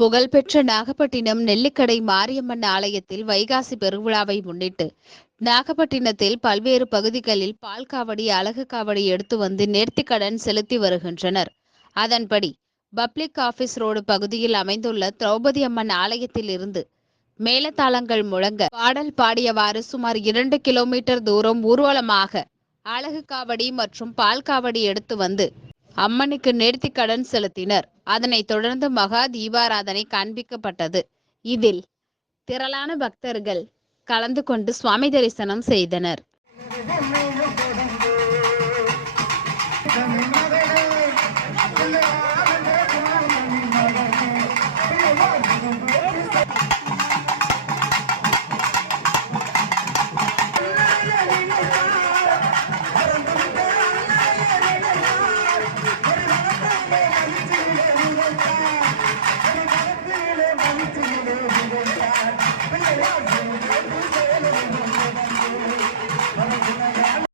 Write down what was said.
புகழ்பெற்ற நாகப்பட்டினம் நெல்லிக்கடை மாரியம்மன் ஆலயத்தில் வைகாசி பெருவிழாவை முன்னிட்டு நாகப்பட்டினத்தில் பல்வேறு பகுதிகளில் பால் காவடி அழகு காவடி எடுத்து வந்து நேர்த்திக்கடன் செலுத்தி வருகின்றனர். அதன்படி பப்ளிக் ஆபீஸ் ரோடு பகுதியில் அமைந்துள்ள திரௌபதி அம்மன் ஆலயத்தில் இருந்து மேலத்தாளங்கள் முழங்க பாடல் பாடியவாறு சுமார் இரண்டு கிலோமீட்டர் தூரம் ஊர்வலமாக அழகு காவடி மற்றும் பால் காவடி எடுத்து வந்து அம்மனுக்கு நேர்த்திக்கடன் செலுத்தினர் அதனைத் தொடர்ந்து மகா தீபாராதனை காண்பிக்கப்பட்டது இதில் திரளான பக்தர்கள் கலந்து கொண்டு சுவாமி தரிசனம் செய்தனர் Thank you.